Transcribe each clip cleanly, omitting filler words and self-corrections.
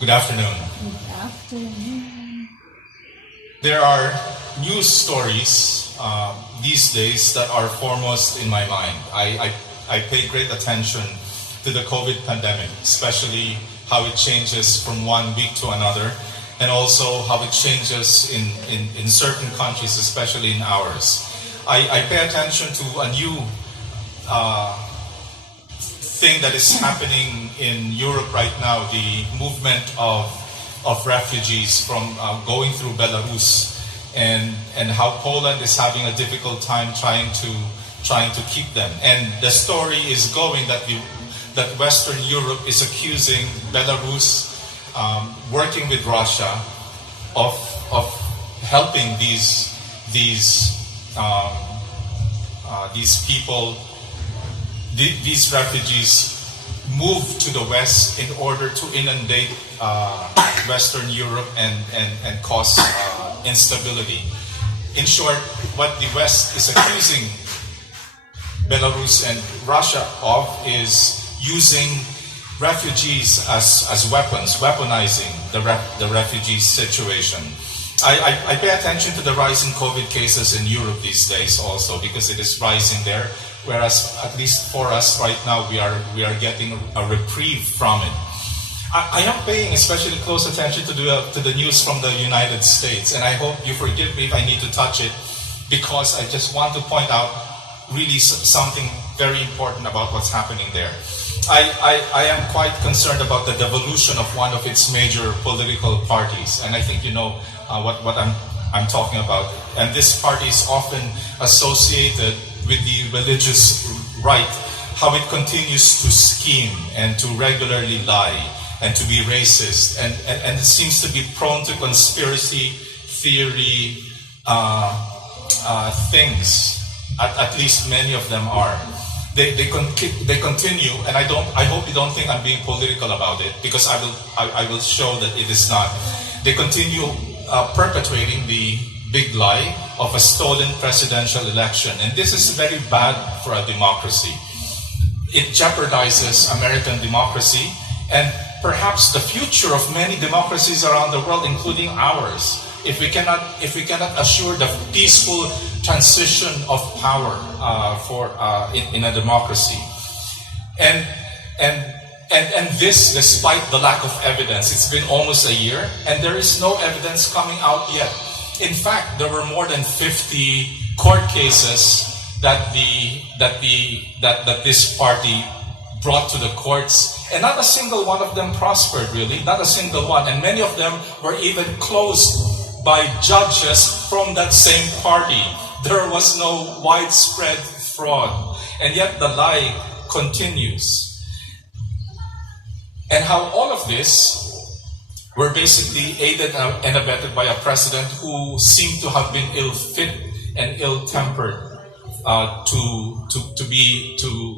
Good afternoon. Good afternoon. There are news stories these days that are foremost in my mind. I pay great attention to the COVID pandemic, especially how it changes from one week to another, and also how it changes in certain countries, especially in ours. I pay attention to a new thing that is happening in Europe right now, the movement of refugees from going through Belarus, and how Poland is having a difficult time trying to keep them. And the story is going that Western Europe is accusing Belarus, working with Russia, of helping these people, these refugees, move to the West in order to inundate Western Europe and cause instability. In short, what the West is accusing Belarus and Russia of is using refugees as weapons, weaponizing the refugee situation. I pay attention to the rise in COVID cases in Europe these days also, because it is rising there, whereas at least for us right now we are getting a reprieve from it. I am paying especially close attention to the news from the United States, and I hope you forgive me if I need to touch it, because I just want to point out really something very important about what's happening there. I am quite concerned about the devolution of one of its major political parties, and I think you know what I'm talking about. And this party is often associated with the religious right, how it continues to scheme and to regularly lie and to be racist, and it seems to be prone to conspiracy theory things. At least many of them are. They continue, and I hope you don't think I'm being political about it, because I will show that it is not. They continue perpetrating the big lie of a stolen presidential election, and this is very bad for a democracy. It jeopardizes American democracy and perhaps the future of many democracies around the world, including ours, if we cannot assure the peaceful transition of power in a democracy. And this, despite the lack of evidence. It's been almost a year, and there is no evidence coming out yet. In fact, there were more than 50 court cases that this party brought to the courts, and not a single one of them prospered, really, not a single one. And many of them were even closed by judges from that same party. There was no widespread fraud, and yet the lie continues. And how all of this were basically aided and abetted by a president who seemed to have been ill-fit and ill-tempered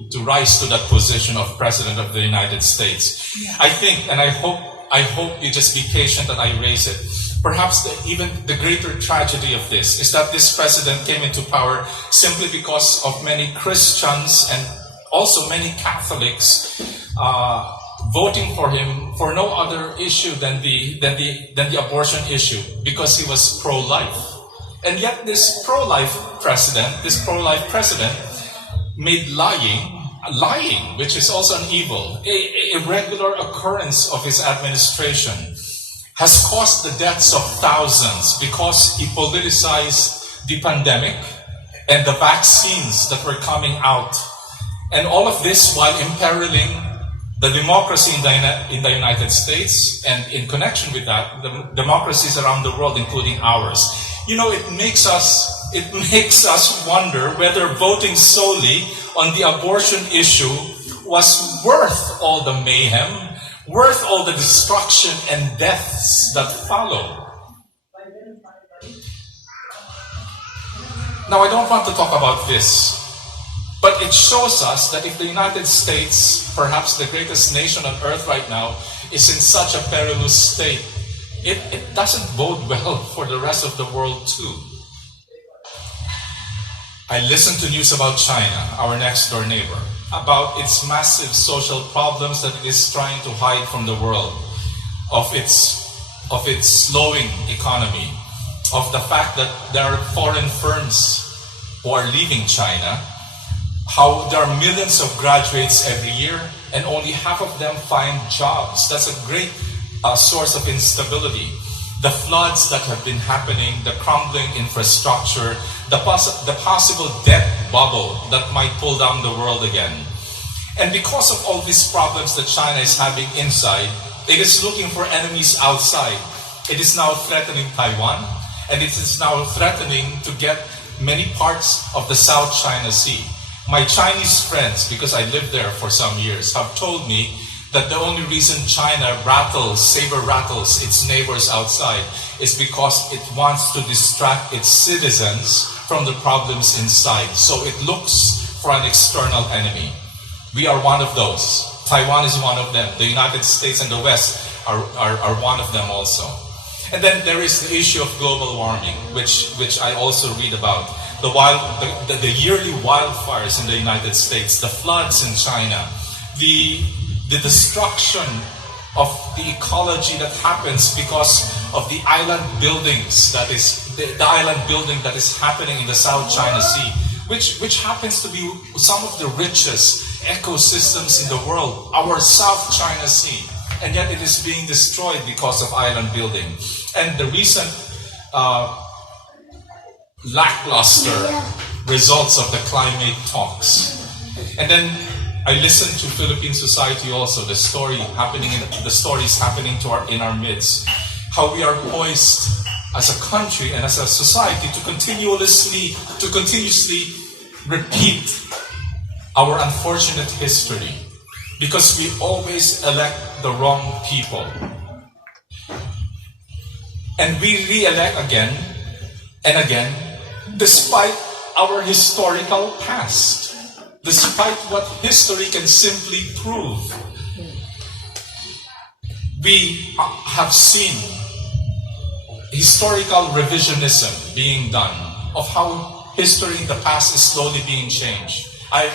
to rise to that position of President of the United States. Yeah. I think, and I hope you just be patient that I raise it. Perhaps even the greater tragedy of this is that this president came into power simply because of many Christians and also many Catholics voting for him for no other issue than the abortion issue, because he was pro-life. And yet this pro-life president made lying, which is also an evil, a regular occurrence of his administration, has caused the deaths of thousands because he politicized the pandemic and the vaccines that were coming out. And all of this while imperiling the democracy in the United States, and in connection with that, the democracies around the world, including ours. You know, it makes us wonder whether voting solely on the abortion issue was worth all the mayhem, worth all the destruction and deaths that followed. Now, I don't want to talk about this, but it shows us that if the United States, perhaps the greatest nation on earth right now, is in such a perilous state, it doesn't bode well for the rest of the world too. I listened to news about China, our next door neighbor, about its massive social problems that it is trying to hide from the world. of its slowing economy, of the fact that there are foreign firms who are leaving China, how there are millions of graduates every year and only half of them find jobs. That's a great source of instability. The floods that have been happening, the crumbling infrastructure, the possible debt bubble that might pull down the world again. And because of all these problems that China is having inside, it is looking for enemies outside. It is now threatening Taiwan, and it is now threatening to get many parts of the South China Sea. My Chinese friends, because I lived there for some years, have told me that the only reason China saber rattles its neighbors outside is because it wants to distract its citizens from the problems inside. So it looks for an external enemy. We are one of those. Taiwan is one of them. The United States and the West are one of them also. And then there is the issue of global warming, which I also read about. The yearly wildfires in the United States, the floods in China, the destruction of the ecology that happens because of the island buildings the island building that is happening in the South China Sea, which happens to be some of the richest ecosystems in the world, our South China Sea, and yet it is being destroyed because of island building. And the recent lackluster results of the climate talks. And then I listened to Philippine society also, the stories happening in our midst, how we are poised as a country and as a society to continuously repeat our unfortunate history because we always elect the wrong people. And we re-elect again and again despite our historical past. Despite what history can simply prove, we have seen historical revisionism being done of how history in the past is slowly being changed. I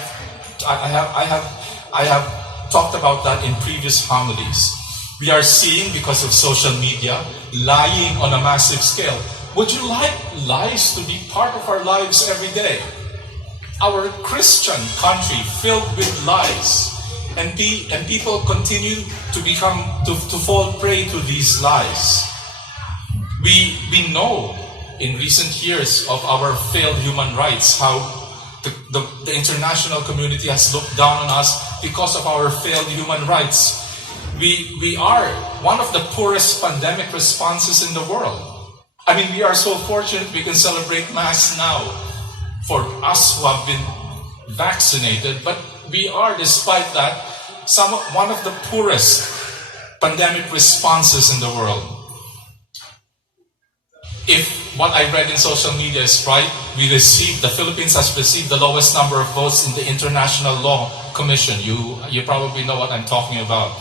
have talked about that in previous homilies. We are seeing, because of social media, lying on a massive scale. Would you like lies to be part of our lives every day? Our Christian country filled with lies, and people continue to fall prey to these lies. We know in recent years of our failed human rights how the international community has looked down on us because of our failed human rights. We are one of the poorest pandemic responses in the world. I mean, we are so fortunate we can celebrate Mass now for us who have been vaccinated, but we are, despite that, one of the poorest pandemic responses in the world. If what I read in social media is right, the Philippines has received the lowest number of votes in the International Law Commission. You probably know what I'm talking about.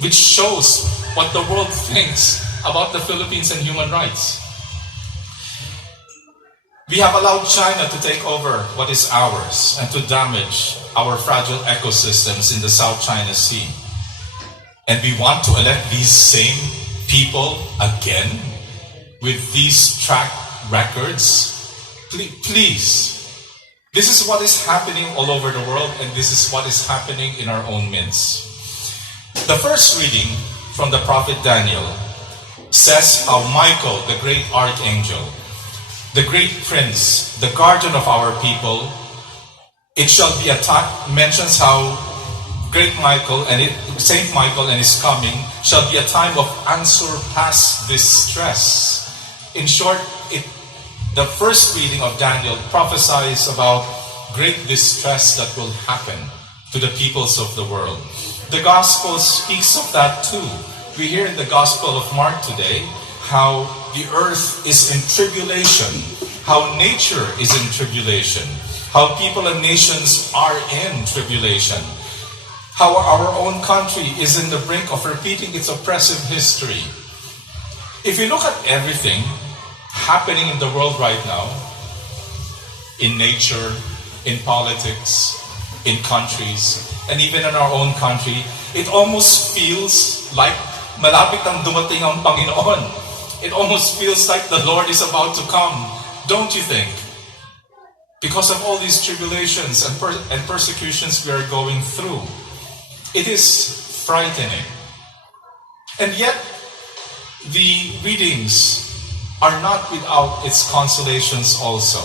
Which shows what the world thinks about the Philippines and human rights. We have allowed China to take over what is ours and to damage our fragile ecosystems in the South China Sea. And we want to elect these same people again with these track records. Please. This is what is happening all over the world, and this is what is happening in our own midst. The first reading from the prophet Daniel says how Michael, the great archangel, the great prince, the guardian of our people, it shall be mentions how great Michael and Saint Michael and his coming shall be a time of unsurpassed distress. In short, the first reading of Daniel prophesies about great distress that will happen to the peoples of the world. The gospel speaks of that too. We hear in the Gospel of Mark today how the earth is in tribulation, how nature is in tribulation, how people and nations are in tribulation, how our own country is in the brink of repeating its oppressive history. If you look at everything happening in the world right now, in nature, in politics, in countries, and even in our own country, it almost feels like malapit ang dumating ang Panginoon. It almost feels like the Lord is about to come, don't you think? Because of all these tribulations and persecutions we are going through. It is frightening. And yet, the readings are not without its consolations also.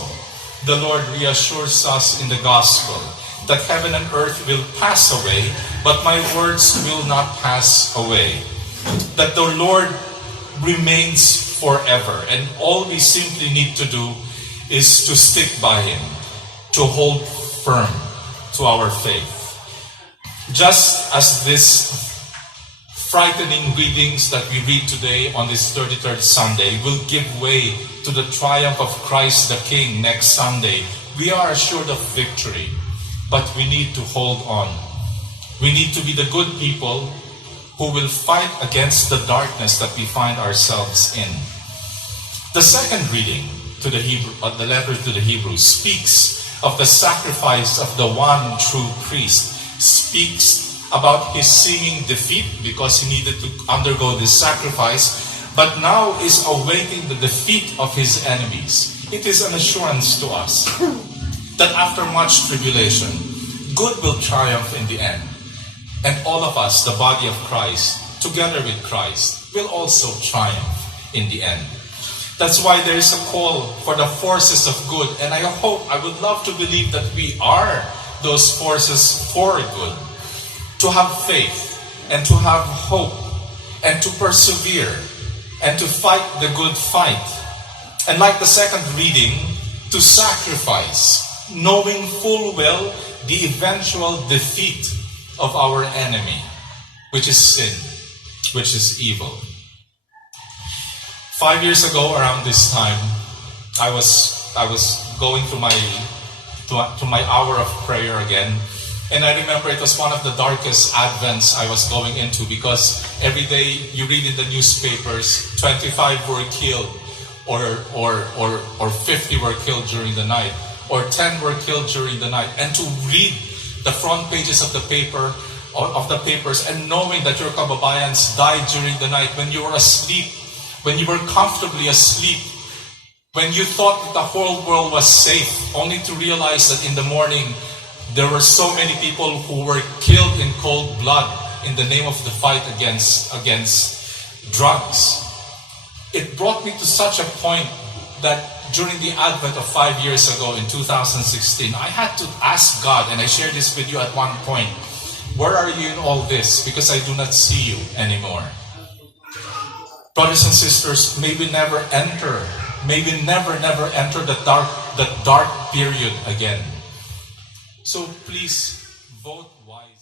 The Lord reassures us in the gospel that heaven and earth will pass away, but my words will not pass away. That the Lord remains forever, and all we simply need to do is to stick by Him, to hold firm to our faith. Just as this frightening readings that we read today on this 33rd Sunday will give way to the triumph of Christ the King next Sunday, we are assured of victory, but we need to hold on. We need to be the good people who will fight against the darkness that we find ourselves in. The second reading to the letter to the Hebrews speaks of the sacrifice of the one true priest, speaks about his seeming defeat because he needed to undergo this sacrifice, but now is awaiting the defeat of his enemies. It is an assurance to us that after much tribulation, good will triumph in the end. And all of us, the body of Christ, together with Christ, will also triumph in the end. That's why there is a call for the forces of good. And I would love to believe that we are those forces for good. To have faith, and to have hope, and to persevere, and to fight the good fight. And like the second reading, to sacrifice, knowing full well the eventual defeat of our enemy, which is sin, which is evil. 5 years ago, around this time, I was going to my hour of prayer again. And I remember it was one of the darkest Advents I was going into, because every day you read in the newspapers, 25 were killed, or 50 were killed during the night, or 10 were killed during the night. And to read the front pages of the papers and knowing that your kababayans died during the night when you were asleep, when you were comfortably asleep, when you thought that the whole world was safe, only to realize that in the morning there were so many people who were killed in cold blood in the name of the fight against drugs. It brought me to such a point that during the Advent of 5 years ago in 2016, I had to ask God, and I shared this with you at one point, where are you in all this? Because I do not see you anymore. Brothers and sisters, may we never enter the dark period again. So please vote wisely.